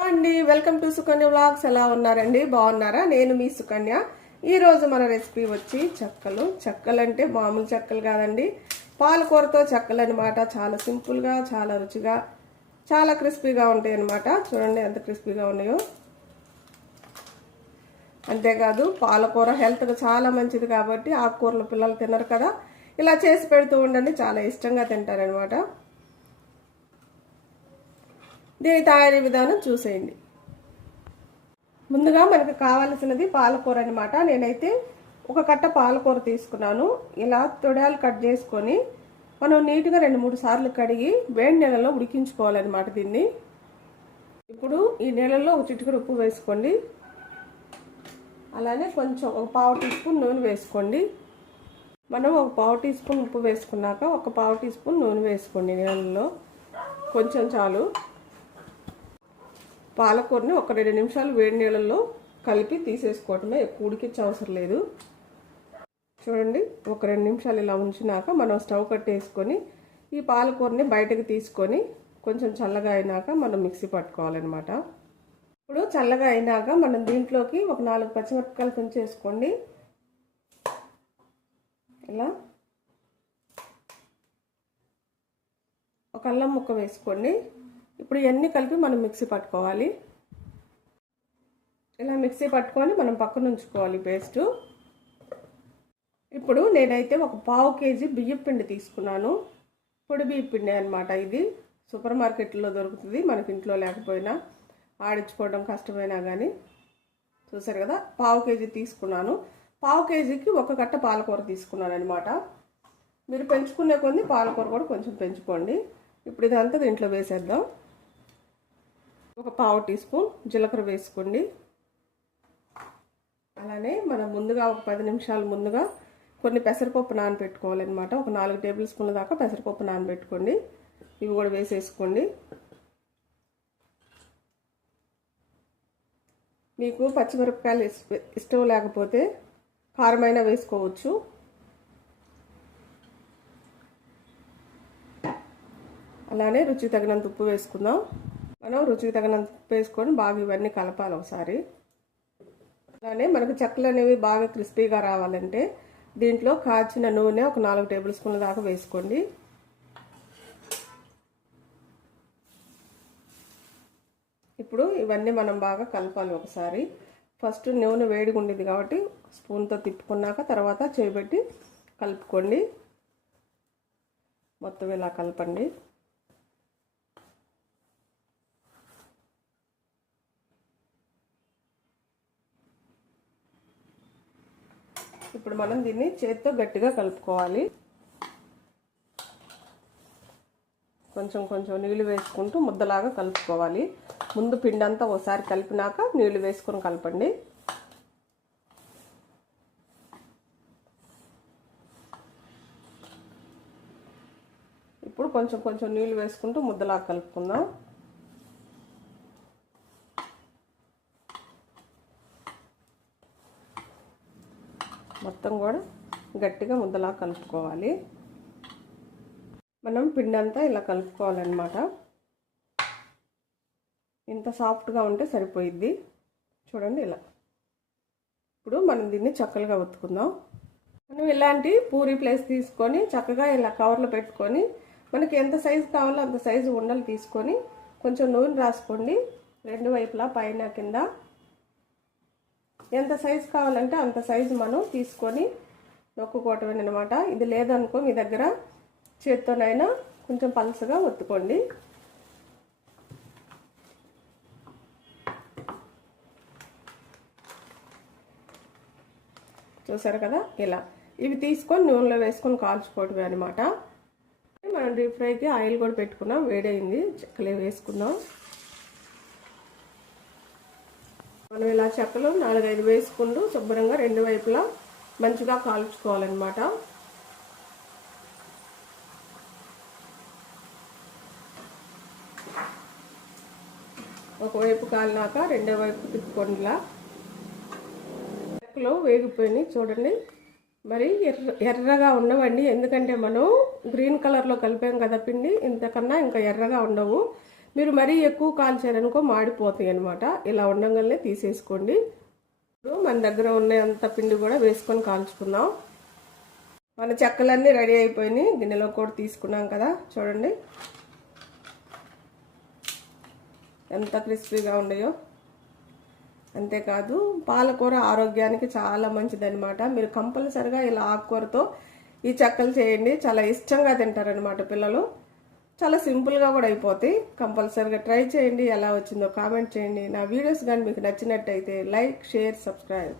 అండి welcome to Sukanya vlogs ఎలా ఉన్నారండి? బాగున్నారా? నేను మీ సుకన్య. ఈరోజు మన రెసిపీ వచ్చి చెక్కలు. చెక్కలు అంటే మామూలు చెక్కలు కాదండి. పాలకూరతో చెక్కలు అనమాట చాలా సింపుల్గా చాలా రుచిగా చాలా క్రిస్పీగా ఉంటాయి అనమాట చూడండి ఎంత క్రిస్పీగా ఉన్నాయో. అంతేకాదు పాలకూర హెల్త్కి చాలా మంచిది కాబట్టి ఆకుకూరలు పిల్లలు తినరు కదా. ఇలా చేసి పెడుతూ ఉండండి చాలా ఇష్టంగా తింటారనమాట దీని తయారీ విధానం చూసేయండి. ముందుగా మనకు కావలసినది పాలకూర అనమాట నేనైతే ఒక కట్ట పాలకూర తీసుకున్నాను. ఇలా తొడాలు కట్ చేసుకొని మనం నీట్గా రెండు మూడు సార్లు కడిగి వేడి నీళ్ళలో ఉడికించుకోవాలన్నమాట దీన్ని. ఇప్పుడు ఈ నీళ్ళల్లో ఒక చిటికడు ఉప్పు వేసుకోండి. అలానే కొంచెం ఒక పావు టీ స్పూన్ నూనె వేసుకోండి. మనం ఒక పావు టీ స్పూన్ ఉప్పు వేసుకున్నాక ఒక పావు టీ స్పూన్ నూనె వేసుకోండి నీళ్ళలో. కొంచెం చాలు. పాలకూరని ఒక రెండు నిమిషాలు వేడి నీళ్ళల్లో కలిపి తీసేసుకోవటమే ఎక్కువ ఉడికించవసరం లేదు. చూడండి ఒక రెండు నిమిషాలు ఇలా ఉంచినాక మనం స్టవ్ కట్టేసుకొని ఈ పాలకూరని బయటకు తీసుకొని కొంచెం చల్లగా అయినాక మనం మిక్సీ పట్టుకోవాలన్నమాట. ఇప్పుడు చల్లగా అయినాక మనం దీంట్లోకి ఒక నాలుగు పచ్చిమిరపకాయలు పెంచేసుకోండి ఇలా ఒక అల్లం ముక్క వేసుకోండి. ఇప్పుడు ఇవన్నీ కలిపి మనం మిక్సీ పట్టుకోవాలి. ఇలా మిక్సీ పట్టుకొని మనం పక్కన ఉంచుకోవాలి పేస్ట్. ఇప్పుడు నేనైతే ఒక పావు కేజీ బియ్యం పిండి తీసుకున్నాను. పొడి బియ్యం పిండి అనమాట ఇది. సూపర్ మార్కెట్లో దొరుకుతుంది మనకి ఇంట్లో లేకపోయినా. ఆడించుకోవడం కష్టమైనా కానీ చూసారు కదా పావు కేజీ తీసుకున్నాను. పావు కేజీకి ఒక కట్ట పాలకూర తీసుకున్నాను అనమాట మీరు పెంచుకునే కొన్ని పాలకూర కూడా కొంచెం పెంచుకోండి. ఇప్పుడు ఇదంతా దీంట్లో వేసేద్దాం. ఒక పావు టీ స్పూన్ జీలకర్ర వేసుకోండి. అలానే మనం ముందుగా ఒక పది నిమిషాలు ముందుగా కొన్ని పెసరపప్పు నానబెట్టుకోవాలన్నమాట. ఒక నాలుగు టేబుల్ స్పూన్ల దాకా పెసరపప్పు నానబెట్టుకోండి. ఇవి కూడా వేసేసుకోండి. మీకు పచ్చిమిరపకాయలు ఇష్టం లేకపోతే కారమైన వేసుకోవచ్చు. అలానే రుచి తగినంత ఉప్పు వేసుకుందాం. మనం రుచికి తగినంత ఉప్పు వేసుకొని బాగా ఇవన్నీ కలపాలి ఒకసారి. అలానే మనకు చెక్కలు అనేవి బాగా క్రిస్పీగా రావాలంటే దీంట్లో కాచిన నూనె ఒక నాలుగు టేబుల్ స్పూన్ల దాకా వేసుకోండి. ఇప్పుడు ఇవన్నీ మనం బాగా కలపాలి ఒకసారి. ఫస్ట్ నూనె వేడిగా ఉండేది కాబట్టి స్పూన్తో తిప్పుకున్నాక తర్వాత చేయబెట్టి కలుపుకోండి. మొత్తం ఇలా కలపండి. ఇప్పుడు మనం దీన్ని చేత్తో గట్టిగా కలుపుకోవాలి. కొంచెం కొంచెం నీళ్ళు వేసుకుంటూ ముద్దలాగా కలుపుకోవాలి. ముందు పిండి అంతా ఒకసారి కలిపినాక నీళ్ళు వేసుకొని కలపండి. ఇప్పుడు కొంచెం కొంచెం నీళ్ళు వేసుకుంటూ ముద్దలాగా కలుపుకుందాం. మొత్తం కూడా గట్టిగా ముద్దలా కలుపుకోవాలి. మనం పిండి అంతా ఇలా కలుపుకోవాలన్నమాట. ఇంత సాఫ్ట్గా ఉంటే సరిపోయిద్ది. చూడండి ఇలా. ఇప్పుడు మనం దీన్ని చక్కలుగా ఒత్తుకుందాం. మనం ఇలాంటి పూరి ప్లేస్ తీసుకొని చక్కగా ఇలా కవర్లో పెట్టుకొని మనకి ఎంత సైజు కావాలో అంత సైజు ఉండలు తీసుకొని కొంచెం నూనె రాసుకోండి. రెండు వైపులా పైన కింద ఎంత సైజు కావాలంటే అంత సైజు మనం తీసుకొని నొక్కుకోవటమే అనమాట ఇది లేదనుకో మీ దగ్గర చేత్తోనైనా కొంచెం పలుసగా ఒత్తుకోండి. చూసారు కదా? ఇలా. ఇవి తీసుకొని నూనెలో వేసుకొని కాల్చుకోవటమే అనమాట మనం డీప్ ఫ్రైకి ఆయిల్ కూడా పెట్టుకున్నాం. వేడైంది చెక్కలే వేసుకుందాం మనం ఇలా చెక్కలు నాలుగైదు వేసుకుంటూ శుభ్రంగా రెండు వైపులా మంచిగా కాల్చుకోవాలన్నమాట. ఒకవైపు కాలినాక రెండో వైపు తిప్పుకోండిలా. చెక్కలు వేగిపోయినాయి చూడండి. మరి ఎర్ర ఎర్రగా ఉండవండి. ఎందుకంటే మనం గ్రీన్ కలర్లో కలిపాం కదా పిండి ఇంతకన్నా ఇంకా ఎర్రగా ఉండవు. మీరు మరీ ఎక్కువ కాల్చారనుకో మాడిపోతాయి అనమాట ఇలా ఉండగానే తీసేసుకోండి. ఇప్పుడు మన దగ్గర ఉన్న అంత పిండి కూడా వేసుకొని కాల్చుకుందాం. మన చెక్కలన్నీ రెడీ అయిపోయినాయి. గిన్నెలో కూడా తీసుకున్నాం కదా చూడండి. ఎంత క్రిస్పీగా ఉన్నాయో. అంతేకాదు పాలకూర ఆరోగ్యానికి చాలా మంచిదనమాట మీరు కంపల్సరిగా ఇలా ఆకుకూరతో ఈ చెక్కలు చేయండి. చాలా ఇష్టంగా తింటారనమాట పిల్లలు. చాలా సింపుల్గా కూడా అయిపోతాయి. కంపల్సరిగా ట్రై చేయండి ఎలా వచ్చిందో కామెంట్ చేయండి. నా వీడియోస్ కానీ మీకు నచ్చినట్టయితే లైక్ షేర్ సబ్స్క్రైబ్.